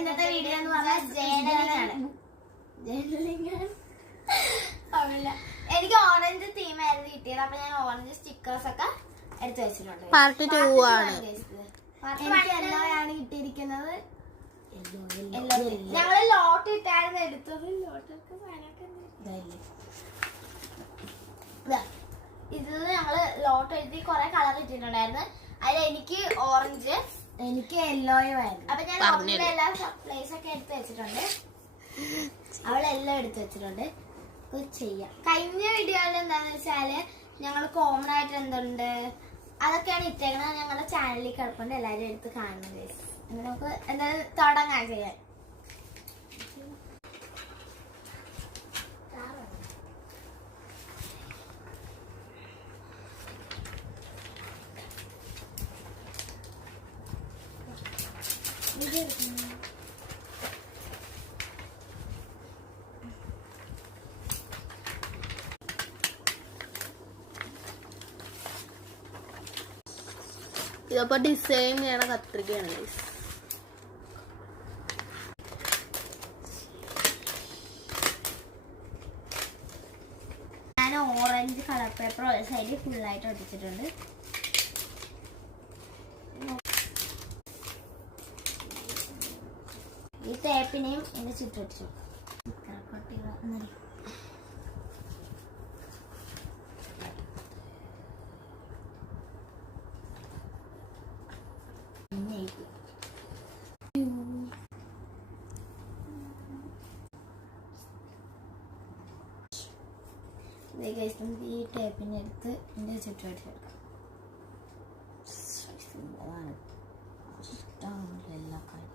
ഇന്നത്തെ വീഡിയോ എന്ന് പറഞ്ഞാൽ ജേർണലിംഗ് ആണ്. എനിക്ക് ഓറഞ്ച് തീമായിരുന്നു കിട്ടിയത്. അപ്പൊ ഞാൻ ഓറഞ്ച് സ്റ്റിക്കേഴ്സ് ഒക്കെ എടുത്തു വെച്ചിട്ടുണ്ട്. പാർട്ട് 2 ആണ്. എനിക്ക് യെല്ലോ ആണ് കിട്ടിയിരിക്കുന്നത്. ഞങ്ങള് ലോട്ട് ഇട്ടായിരുന്നു എടുത്തത്. ലോട്ടൊക്കെ ഇത് ഞങ്ങള് ലോട്ട് എഴുതി കൊറേ കളർ ഇട്ടിട്ടുണ്ടായിരുന്നു. അതിൽ എനിക്ക് ഓറഞ്ച്, എനിക്ക് യെല്ലോയും ആയിരുന്നു. അപ്പൊ ഞാൻ ഓറഞ്ചിലെ എല്ലാ സപ്ലൈസ് ഒക്കെ എടുത്ത് വെച്ചിട്ടുണ്ട്. അവളെല്ലാം എടുത്ത് വെച്ചിട്ടുണ്ട്. ചെയ്യാം. കഴിഞ്ഞ വീഡിയോയിൽ എന്താന്ന് വെച്ചാല് ഞങ്ങൾ കോമൺ ആയിട്ട് എന്തുണ്ട് അതൊക്കെയാണ് ഇട്ടേക്കുന്നത്. ഞങ്ങളുടെ ചാനലിൽ കിടപ്പുണ്ട്, എല്ലാരും എടുത്ത് കാണുന്നത്. നമുക്ക് എന്തായാലും തുടങ്ങാൻ ചെയ്യാൻ. ഇതപ്പോ ഡിസൈൻ ചെയ്യണ കത്രികയാണ്. ഞാൻ ഓറഞ്ച് കളർ പേപ്പർ ഒരു സൈഡിൽ ഫുള്ളായിട്ട് ഒട്ടിച്ചിട്ടുണ്ട്. ഈ ടേപ്പിനെയും എന്റെ ചുറ്റൊട്ടിച്ചു. ഈ ടേപ്പിനെ എടുത്ത് എന്റെ ചുറ്റുവട്ടം എല്ലാ കാര്യം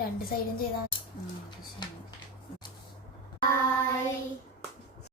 രണ്ട് സൈഡും ചെയ്താൽ